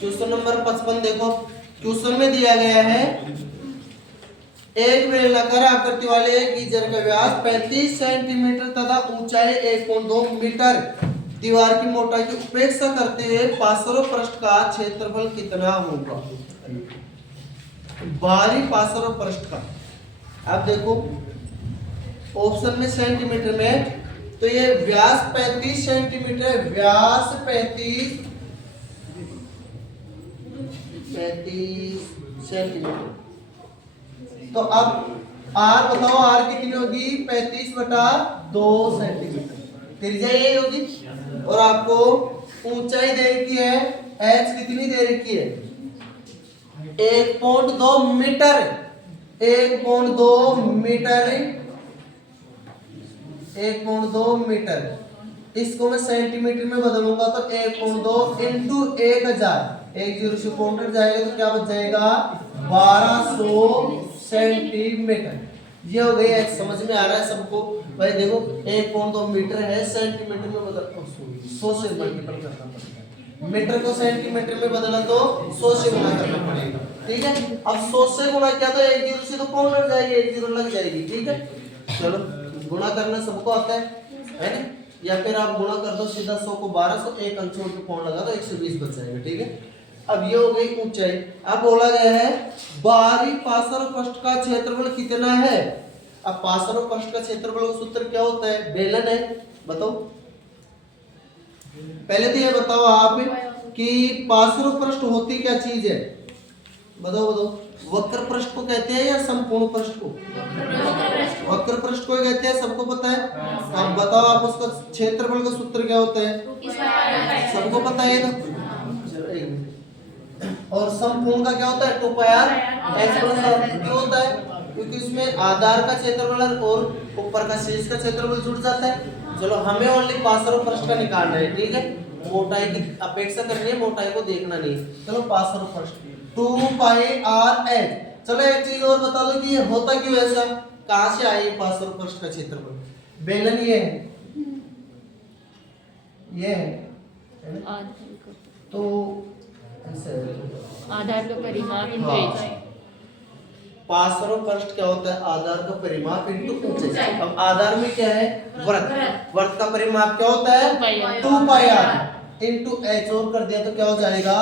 Question number 55 देखो, question में दिया गया है एक बेलनाकार आकृति वाले एक गीजर का व्यास 35 सेंटीमीटर तथा ऊंचाई 1.2 मीटर, दीवार की मोटाई की उपेक्षा करते हुए पार्श्व पृष्ठ का क्षेत्रफल कितना होगा? बाहरी पार्श्व पृष्ठ का। अब देखो ऑप्शन में सेंटीमीटर में, तो ये व्यास 35 सेंटीमीटर, व्यास 35 सेंटीमीटर। तो अब आर बताओ, आर कितनी होगी? 35/2 सेंटीमीटर, त्रिज्या यही होगी। और आपको ऊंचाई दे रखी है, एच कितनी दे रखी है? 1.2 मीटर, 1.2 मीटर, 1.2 मीटर। इसको मैं सेंटीमीटर में बदलूंगा तो 1.2 इंटू 1000, 1 0 से काउंटर जाएगा तो क्या बच जाएगा? 1200 सेंटीमीटर। ये हो गई। समझ में आ रहा है सबको? भाई देखो 1.2 मीटर है, सेंटीमीटर में बदल 100 से मल्टीपल करना पड़ेगा। मीटर को सेंटीमीटर में बदला तो 100 से गुणा करना पड़ेगा। ठीक है, अब 100 से गुणा किया तो 1 0 से तो काउंटर जाएगी, 1 0 लग जाएगी। ठीक है, चलो गुणा करना सबको आता है ना? या फिर आप गुणा कर दो सीधा 100 को 1200, एक अंक छोड़ के पौन लगा दो, 120 बच जाएगा। ठीक है, अब ये हो गई ऊंचाई। अब बोला गया है बाहरी पार्श्व पृष्ठ का क्षेत्रफल कितना है। अब पार्श्व पृष्ठ का क्षेत्रफल का सूत्र क्या होता है? बेलन है। बताओ पहले तो ये बताओ आप कि पार्श्व पृष्ठ होती क्या चीज है? बताओ बताओ। वक्र पृष्ठ को कहते हैं या संपूर्ण पृष्ठ को? वक्र पृष्ठ को कहते हैं, सबको पता है। अब बताओ आप उसका क्षेत्रफल का सूत्र क्या होता है? सबको पता है ना? चलो एक मिनट। और संपूर्ण का क्या होता है? 2πr h plus r। क्यों होता है? क्योंकि इसमें आधार का क्षेत्रफल और ऊपर का शीर्ष का क्षेत्रफल जुड़ जाता है। चलो हमें ओनली पार्श्व पृष्ठ का निकालना है। ठीक है, मोटाई की अपेक्षा करनी है, मोटाई को देखना नहीं। चलो पार्श्व पृष्ठ 2πr h। चलो एक चीज और बता दो कि ये होता क्यों ऐसा, कहां से आई पार्श्व पृष्ठ का क्षेत्रफल? बेलन ये है, ये है तो आधार का परिमाप इंटू h। पार्श्व पृष्ठ क्या होता है? आधार का परिमाप इंटू ऊंचाई। अब आधार में क्या है? वृत्त। वृत्त का परिमाप क्या होता है? 2πr into h। और कर दिया तो क्या हो जाएगा?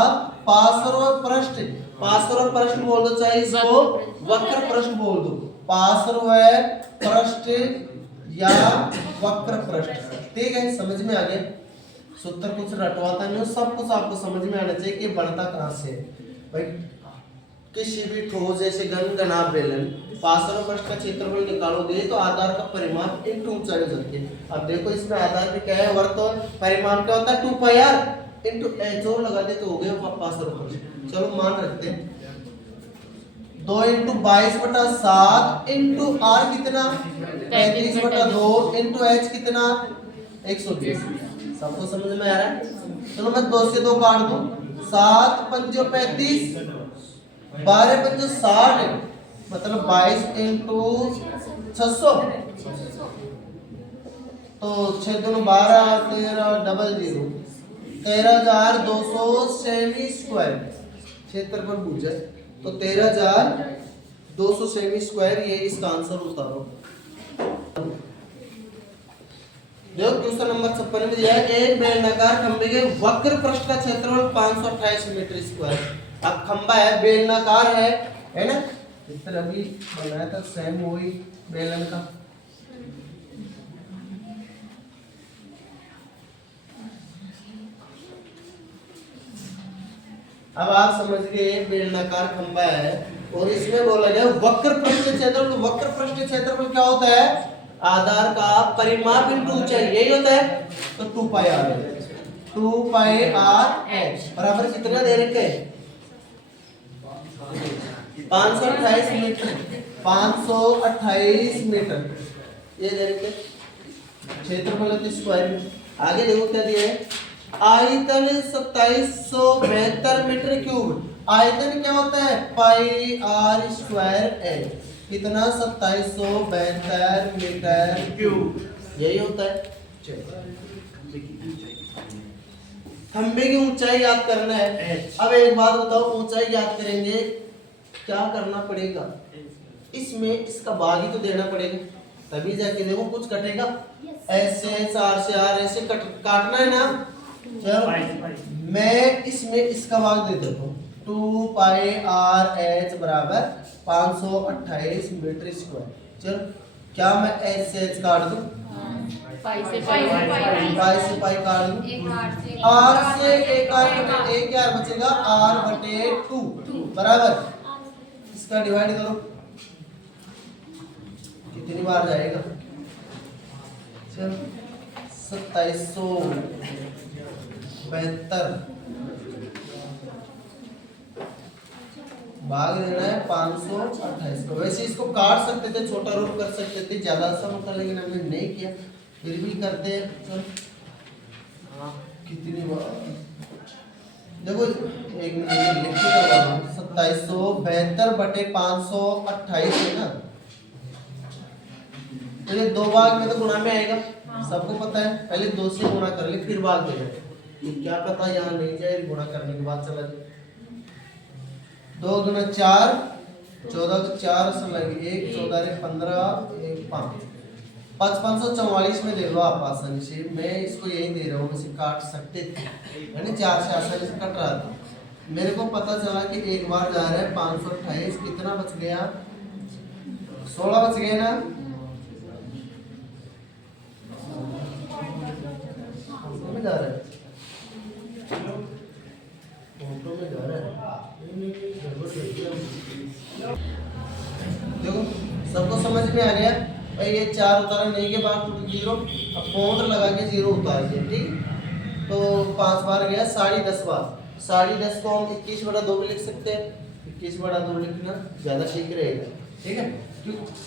पार्श्व पृष्ठ। पार्श्व पृष्ठ बोल दो, चाहे इसको वक्र पृष्ठ बोल दो। पार्श्व पृष्ठ या वक्र पृष्ठ। ठीक है, समझ में आ गया? सूत्र कुछ रटवाता नहीं, सब कुछ आपको समझ में आना चाहिए कि बनता कहां से है। भाई किसी भी ठोस जैसे घन घनाभ बेलन पार्श्व पृष्ठ का क्षेत्रफल निकालोगे तो आधार का परिमाप इंटू ऊंचाई हो जाती है। अब देखो इसमें आधार पे क्या है? वर्त। और परिमाप क्या होता है? 2πr into h। और लगा दे तो हो गया पार्श्व पृष्ठ। चलो मान रखते हैं 2 इंटू 22/7 इंटू r कितना? 35/2 इंटू h कितना? 120। सबको समझ में आ रहा है? चलो मैं 2 से 2 काट दूं, 7 पंजो 35, 12 पंजो 60, मतलब 22 इंटू 600। तो 6 दूनी 12, 13 डबल 0, 13,200 सेमी स्क्वायर क्षेत्रफल पूछा है। तो 13,200 सेमी स्क्वायर, ये इसका आंसर उतारो। जो क्वेश्चन नंबर 56 में दिया है एक बेलनाकार खंभे के वक्र पृष्ठ का क्षेत्रफल 528 मीटर स्क्वायर। अब खंभा है, बेलनाकार है ना? इस तरह अभी बनाया था सेम वही बेलन का। अब आप समझ गए बेलनाकार खंभा है और इसमें बोला गया वक्र पृष्ठ क्षेत्रफल। वक्र पृष्ठ क्षेत्रफल क्या होता है? आधार का परिमाप इंटू ऊंचाई, यही होता है। तो 2πr 2πr बराबर कितना दे रखे? 528 मीटर, 528 मीटर ये दे रखे क्षेत्रफल स्क्वायर में। आगे देखो क्या दिया है? आयतन 2772 मीटर क्यूब। आयतन क्या होता है? πr square h। कितना? 2772 मीटर क्यूब, यही होता है। खंबे की ऊंचाई याद करना है। अब एक बात बताओ, ऊंचाई याद करेंगे क्या करना पड़ेगा, इसमें इसका भाग ही तो देना पड़ेगा, तभी जाके देखो कुछ कटेगा। ऐसे 4 से r ऐसे काटना है ना। चलो मैं इसमें इसका भाग दे देता हूँ, 2 पाई r h बराबर 528 मीटर स्क्वायर। चलो क्या मैं h से h काट दूं, पाई से पाई पाई से पाई काट दूं, r से एक r बचेगा, r बटे 2 बराबर, इसका डिवाइड करो कितनी बार जाएगा, चलो 2772 भाग देना है 528 को। वैसे इसको काट सकते थे, छोटा रूप कर सकते थे, ज्यादा आसान होता, लेकिन हमने नहीं किया, फिर भी करते हैं। चलो कितनी बार देखो, एक मिनट लिख के करवा रहा हूं, 2772 बटे 528 है ना, तो ये 2 भाग में तो गुणा में आएगा, सबको पता है। पहले 2 से गुणा कर ले फिर भाग देगा, ये क्या पता यहाँ नहीं जाए, गुणा करने के बाद चला जाए। 2 दूना 4, 14 को 4 से लगे 1, 14 रे 15, 1 5, 544 में दे लो आप आसानी से। मैं इसको यही दे रहा हूँ, इसे काट सकते थे, यानी 4 से आसानी से कट रहा था। मेरे को पता चला कि एक बार जा रहा है 528, कितना बच गया, 16 बच गए ना। जा रहा है फोटो में जा रहा है, देखो सबको समझ में आ गया भाई। ये 4 उतारा नहीं के बाद 0, अब पॉइंट लगा के 0 उतार दिया, ठीक। तो 5 बार गया 10.5 बार, 10.5 को हम 21/2 भी लिख सकते हैं, 21/2 लिखना ज्यादा ठीक रहेगा, ठीक है।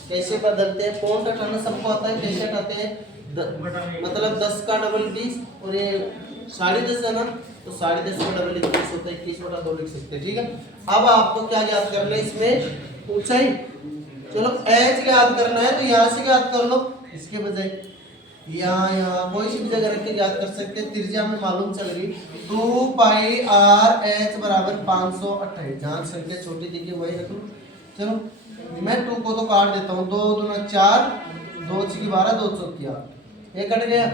कैसे बदलते हैं, पॉइंट हटाना सबको आता है, कैसे हटाते हैं, मतलब 10 का डबल 20 और ये 10.5 है ना, तो 10.5 का डबल 21 होता है, 21/2 लिख सकते हैं, ठीक है। अब आपको क्या याद करना है इसमें, ऊंचाई। चलो h याद करना है तो यहाँ से याद कर लो, इसके बजाय यहाँ कोई सी भी जगह रख के याद कर सकते हैं। त्रिज्या में मालूम चल रही, 2 पाई r h बराबर 528, जहाँ संख्या छोटी दिखी वही रख लो। चलो मैं 2 को तो काट देता हूँ, 2 दूना 4, 2 6 12, 2 चौक 8, ये कट गया।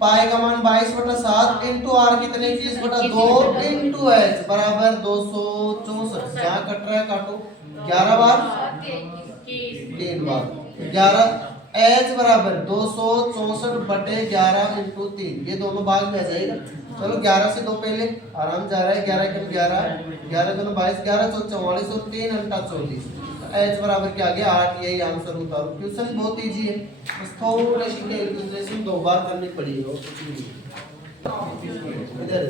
पाई का मान 22/7 इंटू r कितने 21/2 इंटू h बराबर 264, जहाँ कट रहा है काटो, 11 बार 3 बार, 11 h बराबर 264/11 इंटू 3, ये दोनों भाग में आ जाएगा। चलो 11 से 2 पहले आराम जा रहा है, 11 के 11, 11 दूना 22, 11 चौक 44 और 3 अंटा 34, h बराबर क्या आ गया 8, यही आंसर उतारो। क्वेश्चन बहुत इजी है, बस थोड़ी सी कैलकुलेशन 2 बार करनी पड़ेगी और कुछ भी नहीं। इधर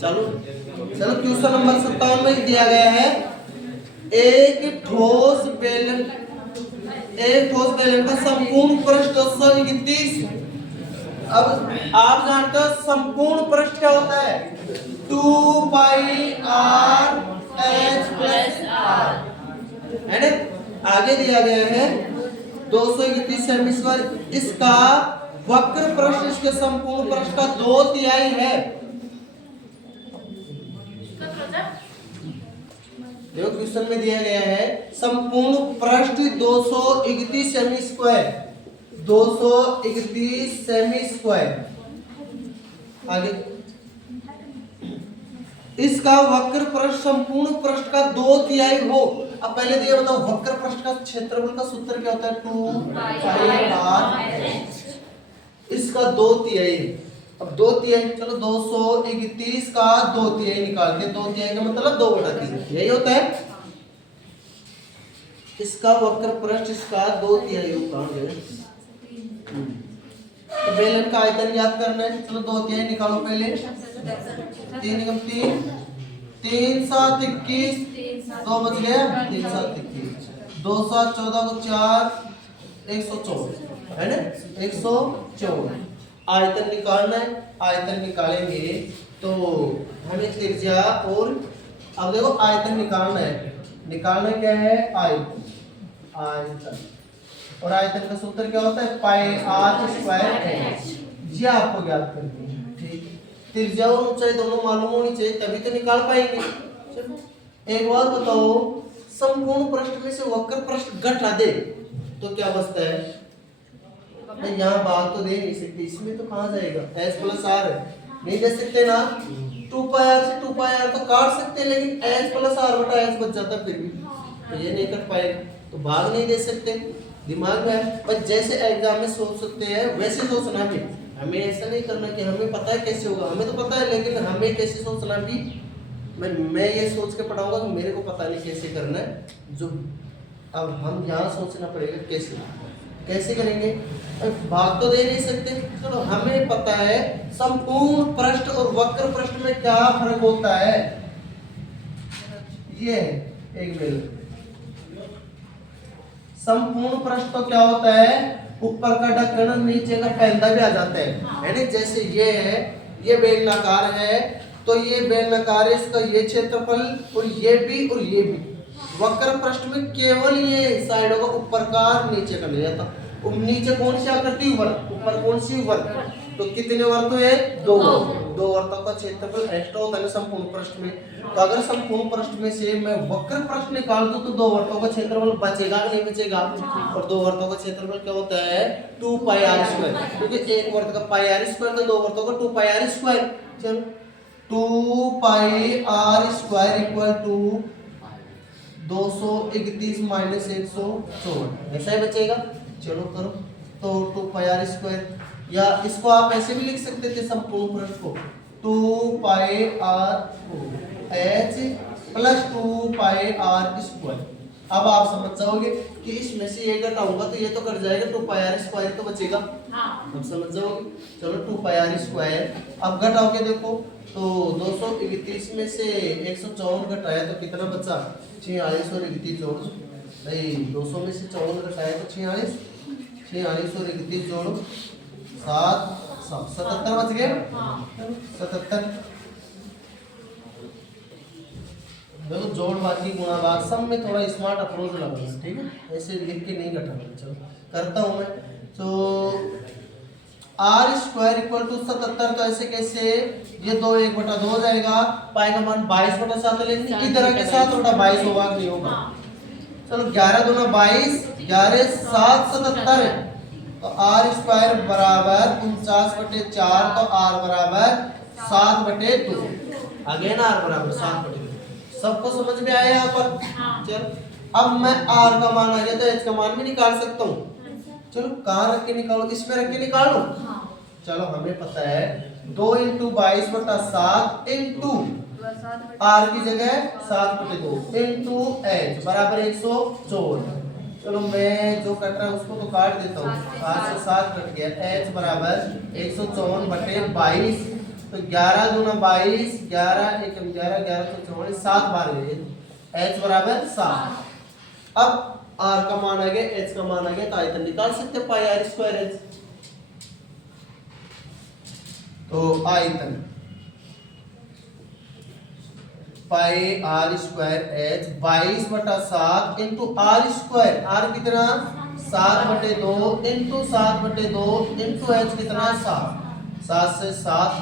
चलो क्वेश्चन नंबर 57 में दिया गया है, एक ठोस बेलन का संपूर्ण पृष्ठ 231। अब आप जानते हो संपूर्ण पृष्ठ क्या होता है, 2 पाई r h प्लस r, है ना। आगे दिया गया है 231 सेमी स्क्वायर, इसका वक्र पृष्ठ इसके संपूर्ण पृष्ठ का 2/3 है। देखो क्वेश्चन में दिया गया है संपूर्ण पृष्ठ 231 सेमी स्क्वायर, 231 सेमी स्क्वायर। आगे इसका वक्र पृष्ठ संपूर्ण पृष्ठ का 2/3 हो। अब पहले दिया बताओ वक्र पृष्ठ का क्षेत्रफल का सूत्र क्या होता है, 2 पाई r, इसका 2/3। अब 2/3, चलो 231 का 2/3 निकालते हैं, 2/3 का मतलब 2/3, यही होता है। इसका वक्र पृष्ठ इसका 2/3 होता है। तो बेलन का आयतन याद करना है, चलो 2/3 निकालो पहले, 3 एकम 3, 3 7 21, 2 बच गया, 3 7 21, 2 7 14 को 4, 124, है ना, 124। आयतन निकालना है, आयतन निकालेंगे तो हमें त्रिज्या और, अब देखो आयतन निकालना है, निकालना क्या है, आयतन, और आयतन का सूत्र क्या होता है, पाई r स्क्वायर h, ये आपको याद करनी है, ठीक। त्रिज्या और ऊंचाई दोनों मालूम होनी चाहिए तभी तो निकाल पाएंगे। चलो एक बात बताओ, संपूर्ण पृष्ठ में से वक्र पृष्ठ घटा दे तो क्या बचता है? नहीं यहाँ बात तो दे नहीं सकते, इसमें तो कहाँ जाएगा? s प्लस आर नहीं दे सकते ना, 2 पाई आर से 2 पाई आर तो काट सकते, लेकिन s प्लस आर बटा s बच जाता फिर भी, तो ये नहीं कट पाएगा, तो भाग नहीं दे सकते। दिमाग में है, पर जैसे एग्जाम में सोच सकते हैं वैसे सोचना भी। हमें ऐसा नहीं करना कि हमें पता है कैसे होगा, हमें तो पता है लेकिन हमें कैसे सोचना भी। मैं ये सोच के पढ़ाऊंगा कि मेरे को पता नहीं कैसे करना है, जो अब हम यहाँ सोचना पड़ेगा कैसे करेंगे। भाग तो दे नहीं सकते, चलो हमें पता है संपूर्ण पृष्ठ और वक्र पृष्ठ में क्या फर्क होता है। ये एक मिनट, संपूर्ण पृष्ठ तो क्या होता है, ऊपर का ढक्कन नीचे का पैंदा भी आ जाता है ना। जैसे ये है, ये बेलनाकार है तो ये बेलनाकार है, इसका ये क्षेत्रफल और ये भी। वक्र पृष्ठ में केवल ये साइडों का ऊपर का नीचे का नहीं आता। नीचे कौन सी आकृति, वर्ग, ऊपर कौन सी, वर्ग। तो कितने वर्ग हुए? दो वर्तों का क्षेत्रफल एक्स्ट्रा होता है संपूर्ण पृष्ठ में। तो अगर संपूर्ण पृष्ठ में से मैं वक्र पृष्ठ निकाल दूं तो 2 वर्तों का क्षेत्रफल बचेगा कि नहीं बचेगा? और 2 वर्तों का क्षेत्रफल क्या होता है? 2 पाई आर स्क्वायर, क्योंकि एक वर्त का पाई आर स्क्वायर तो 2 वर्तों का 2 पाई आर स्क्वायर। चलो 2 pi R square equal to 231 minus 164, ऐसा ही बचेगा। चलो करो, तो 2 पाई आर स्क्वायर, या इसको आप ऐसे भी लिख सकते थे संपूर्ण पृष्ठ को 2 pi R H plus 2 pi R square. अब आप समझ जाओगे कि इसमें से ये घटाऊंगा तो ये तो कट जाएगा, 2 पाई आर स्क्वायर तो बचेगा। अब समझ जाओगे। चलो 2 पाई आर स्क्वायर, अब घटाओ के देखो तो 231 में से 154 घटाया तो कितना बचा? 46 और 31 जोड़ो, नहीं 200 में से 54 घटाया तो 46, 46 और 31 जोड़ो 77 बच गए। 77 देखो, जोड़ बाकी गुणा भाग, सब में थोड़ा स्मार्ट अप्रोच लगाना, ठीक है, ऐसे लिख के नहीं घटाना। चलो करता हूं मैं, तो आर स्क्वायर इक्वल टू 77, तो ऐसे कैसे, ये 2 1/2 हो जाएगा, पाई का मान 22/7 लेंगे, इधर के साथ थोड़ा 22 होगा कि नहीं होगा। चलो 11 दूना 22, 11 7 77, तो आर स्क्वायर बराबर 49/4, तो आर बराबर 7/2, अगेन आर बराबर 7/2। सबको समझ में आया यहाँ पर? चलो अब मैं आर का मान आ गया तो एच का मान भी निकाल सकता हूँ। चलो कहाँ रख के निकालो, इसमें रख के निकालो। चलो हमें पता है 2 × 22/7 इंटू आर की जगह 7/2 इंटू एच बराबर 114। चलो मैं जो कट रहा है उसको तो काट देता हूँ, 8 से 7 कट गया, एच बराबर 154/22, तो 11 दूना 22, 11 1 11, 11 तो 44, 7 बार गए, एच बराबर 7। अब आर का मान आ गया, एच का मान आ गया, तो आयतन निकाल सकते हैं पाई आर स्क्वायर एच। तो आयतन pi R square H 22/7 into R square, R कितना 7/2 इंटू 7/2 इंटू एच कितना 7, 7 से 7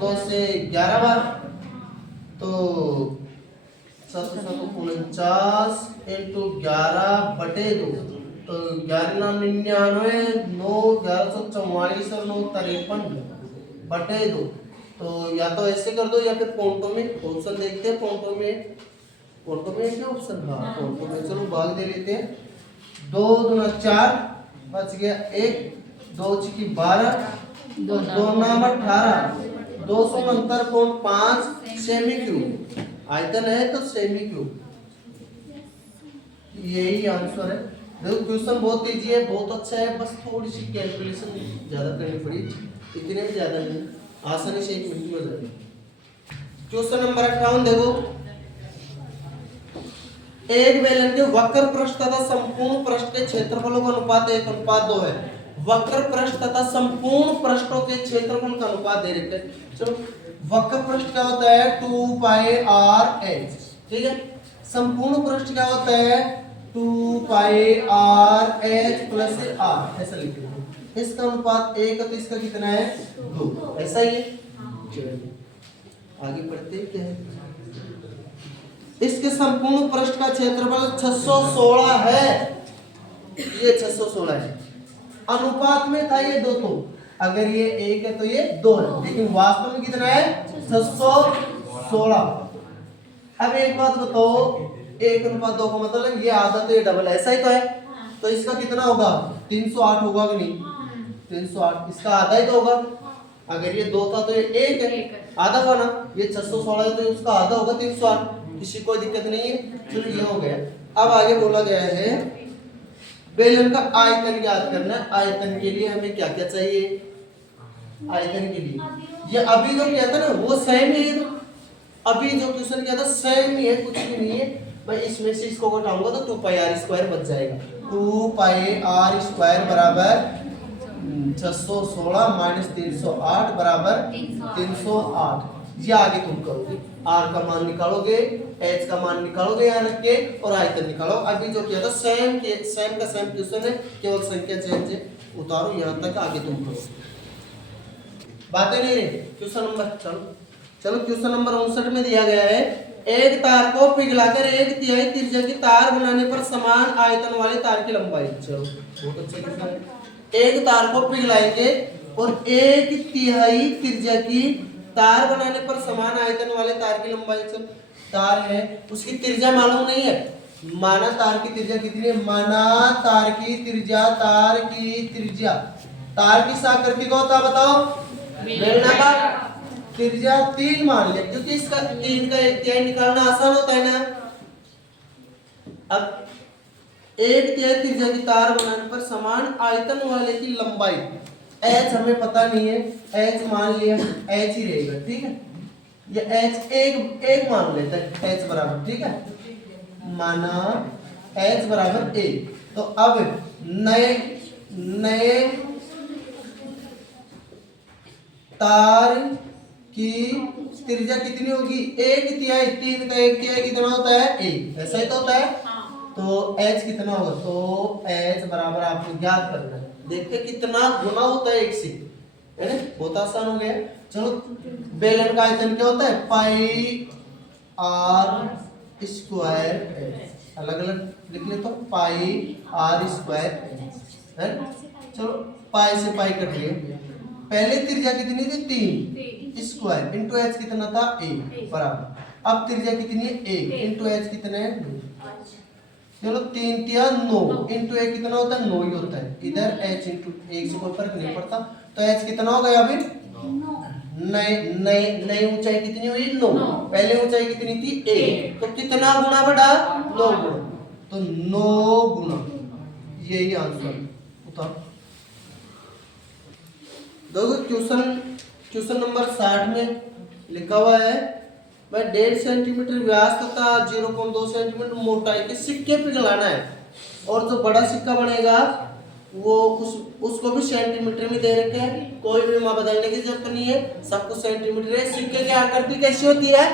2 से 11 बार, तो 749 इंटू 11/2, तो 1199 9 1144 और 9 53/2। तो या तो ऐसे कर दो या फिर पोंटो में ऑप्शन देखते हैं, पोंटो में क्या ऑप्शन, हाँ पोंटो में। चलो भाग दे लेते हैं, 2 दूना 4 बच गया 1, 2 × 12, 2 9 18, 269.5 सेमी क्यूब आयतन है, तो सेमी क्यूब यही आंसर है। देखो क्वेश्चन बहुत इजी है, बहुत अच्छा है, बस थोड़ी सी कैलकुलेशन ज्यादा करनी पड़ी, इतने भी ज्यादा नहीं, आसानी से 1 मिनट में हो जाएगी। क्वेश्चन नंबर 58 देखो, एक बेलन के वक्र पृष्ठ तथा संपूर्ण पृष्ठ के क्षेत्रफलों का अनुपात 1:2 है। वक्र पृष्ठ तथा संपूर्ण पृष्ठों के क्षेत्रफल का अनुपात दे रखे हैं। चलो वक्र पृष्ठ क्या होता है 2 पाई आर एच, ठीक है। संपूर्ण पृष्ठ क्या होता है 2 pi R H plus are, ऐसा लिख लो। इसका अनुपात 1 है तो इसका कितना है 2, ऐसा ही है। चलिए आगे बढ़ते क्या है। इसके संपूर्ण पृष्ठ का क्षेत्रफल 616 है, ये 616 है। अनुपात में था ये 2, तो अगर ये 1 है तो ये 2 है, लेकिन वास्तव में कितना है 616। अब एक बात बताओ, 1:2 का मतलब ये आधा तो ये डबल, ऐसा ही तो है, तो इसका कितना होगा 308 होगा कि नहीं, 308 इसका आधा ही तो होगा। अगर ये 2 था तो ये 1 है, आधा हुआ ना, ये 616 है तो उसका आधा होगा 308, किसी कोई दिक्कत नहीं है। चलो ये हो गया। अब आगे बोला गया है बेलन का आयतन ज्ञात करना है। आयतन के लिए हमें क्या क्या चाहिए, आयतन के लिए ये अभी जो किया था ना वो सेम ही है, अभी जो क्वेश्चन किया था सेम ही है, कुछ भी नहीं है। मैं इसमें से इसको घटाऊंगा तो 2πr² बच जाएगा। 2πr² बराबर 616 माइनस 308 बराबर 308। ये आगे तुम करोगे, r का मान निकालोगे, h का मान निकालोगे यहाँ रख के, और आयतन निकालो। अभी जो किया था सेम का सेम क्वेश्चन है, केवल संख्या चेंज है, उतारो यहाँ तक, आगे तुम करो, बातें नहीं रही। क्वेश्चन नंबर चलो क्वेश्चन नंबर 59 में दिया गया है एक तार को पिघलाकर 1/3 त्रिज्या की तार बनाने पर समान आयतन वाले तार की लंबाई। चलो बहुत अच्छा क्वेश्चन है। एक तार को पिघलाएंगे और 1/3 त्रिज्या की तार बनाने पर समान आयतन वाले तार की लंबाई। चलो तार है, उसकी त्रिज्या मालूम नहीं है, माना तार की त्रिज्या कितनी है, माना तार की त्रिज्या तार की आकृति को होता बताओ, बेलनाकार, त्रिज्या 3 मान लिया, क्योंकि इसका 3 का 1/3 निकालना आसान होता है ना। अब 1/3 त्रिज्या की तार बनाने पर समान आयतन वाले की लंबाई, h हमें पता नहीं है, h मान लिया, h ही रहेगा, ठीक है। ये h एक मान लेते हैं, h बराबर, ठीक है, माना h बराबर 1। तो अब नए तार की त्रिज्या कितनी होगी, 1/3, 3 का 1/3 कितना होता है 1, ऐसा ही तो होता है। तो h कितना होगा, तो h बराबर आपको ज्ञात करना है, देखते कितना गुना होता है 1 से, है ना, बहुत आसान हो गया। चलो बेलन का आयतन क्या होता है, πr², अलग अलग लिख ले तो πr² है। चलो पाई से पाई कट लिए, पहले त्रिज्या कितनी थी 3 स्क्वायर इंटू h कितना था 1 बराबर, अब त्रिज्या कितनी है 1 इंटू h कितना है 2। चलो 3 3 9 इंटू 1 कितना होता है 9 ही होता है, इधर h इंटू 1 से कोई फर्क नहीं पड़ता, तो h कितना हो गया अभी, नई ऊंचाई कितनी हुई 9, पहले ऊंचाई कितनी थी 1, तो कितना गुना बढ़ा 9 गुना, तो 9 गुना, यही आंसर उतार दोगे। क्वेश्चन नंबर 60 में लिखा हुआ है 1.5 सेंटीमीटर व्यास तथा 0.2 सेंटीमीटर मोटाई के सिक्के पिघलाना है, और जो बड़ा सिक्का बनेगा वो उसको भी सेंटीमीटर में दे रखे हैं, कोई भी माप बदलने की जरूरत नहीं है, सब कुछ सेंटीमीटर है। सिक्के की आकृति कैसी होती है,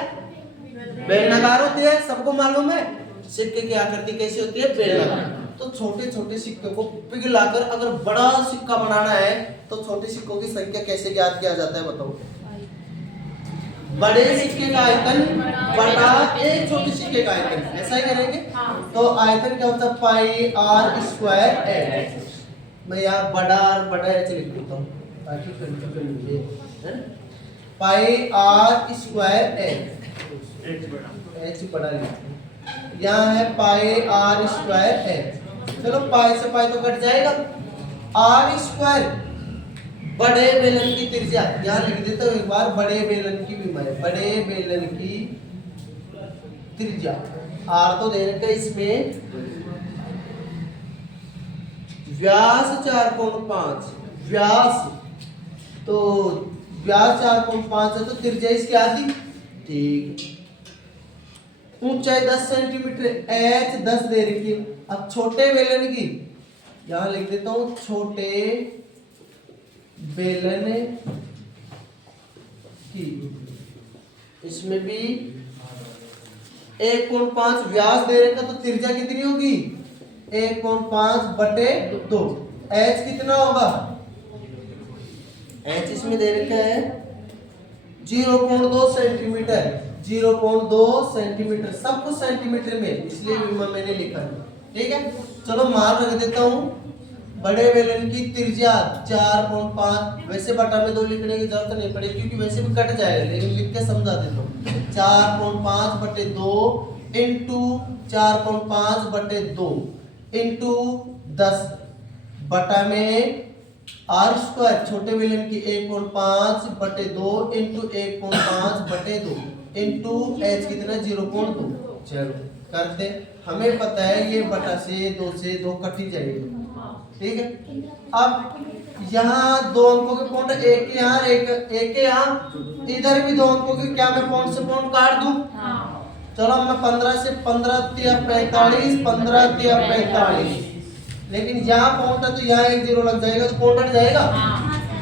बेलनाकार होती है, सबको मालूम है सिक्के की आकृति कैसी होती है, बेलनाकार। तो छोटे छोटे सिक्के को पिघलाकर अगर बड़ा सिक्का बनाना है तो छोटे सिक्कों की संख्या कैसे ज्ञात किया जाता है बताओ, बड़े सिक्के का आयतन बटा एक छोटे सिक्के का आयतन, ऐसा ही करेंगे। तो आयतन क्या होता है πr², मैं यहाँ बड़ा और बड़ा ऐसे लिख देता हूँ ताकि कंफ्यूजन मिले, πr², h बड़ा लिखते हैं, यहाँ है πr²। चलो पाई से पाई तो कट जाएगा, r², बड़े बेलन की त्रिज्या यहाँ लिख देता हूँ एक बार, बड़े बेलन की भी मैं, बड़े बेलन की त्रिज्या r तो दे रखा है इसमें, व्यास 4.5, व्यास तो व्यास 4.5 है तो त्रिज्या इसकी आधी, ठीक। ऊंचाई 10 सेंटीमीटर, h 10 दे रखी है। अब छोटे बेलन की यहां लिख देता हूं, छोटे बेलन की, इसमें भी 1.5 व्यास दे रखा, तो त्रिज्या कितनी होगी 1.5/2, h कितना होगा एच इसमें दे रखा है 0.2 सेंटीमीटर, 0.2 सेंटीमीटर, सब कुछ सेंटीमीटर में, इसलिए मैंने लिखा है। ठीक है, चलो मान रख देता हूँ। बड़े बेलन की त्रिज्या 4.5, वैसे बटा में 2 लिखने की जरूरत नहीं पड़ेगी क्योंकि वैसे भी कट जाएगा, लेकिन लिख के समझा देता हूँ। 4.5/2 इंटू 4.5/2 इंटू 10 बटा में r² छोटे बेलन की 1.5/2 इंटू 1.5/2 इंटू h कितना 0.2। चलो करते, हमें पता है ये बटा से 2 से 2 कट ही जाएगी। ठीक है, अब यहाँ 2 अंकों के पॉइंट, एक यहाँ एक यहाँ, इधर भी 2 अंकों के, क्या मैं पॉइंट से पॉइंट काट दूं? चलो मैं 15 से 15 तिया 45, 15 तिया 45, लेकिन यहाँ पॉइंट है तो यहाँ 1 0 लग जाएगा तो पॉइंट हट जाएगा।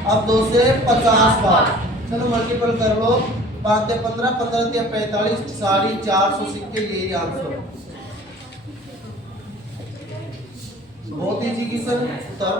अब 2 से 50 बार, चलो मल्टीपल कर लो, 5 से 15, 15 तिया 45, 450 सिक्के, यही आंसर। बहुत इजी क्वेश्चन उत्तर।